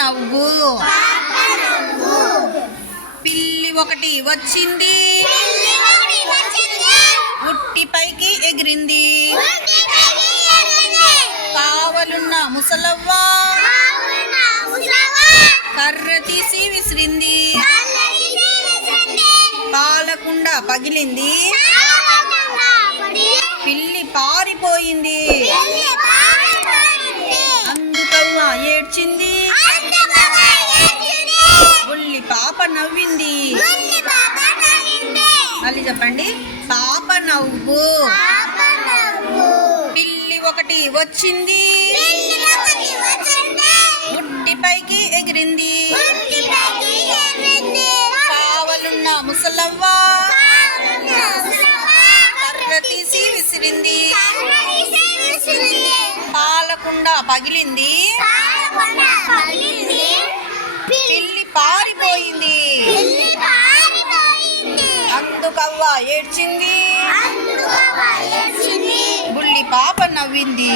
నవ్వు. పిల్లి ఒకటి వచ్చింది. ఉట్టి పైకి ఎగిరింది. కావలున్న ముసలవ్వ. కర్ర తీసి విసిరింది. పాలకుండ పగిలింది. పిల్లి పారిపోయింది. అందుకల్లా ఏడ్చింది. నవ్వింది. మళ్ళీ చెప్పండి. పాప నవ్వు. పిల్లి ఒకటి వచ్చింది. ముట్టి పైకి ఎగిరింది. కావలున్న ముసలవ్వ. కర్ర తీసి విసిరింది. పాలకుండ పగిలింది. ఏడ్చింది? బుల్లి పాప నవ్వింది.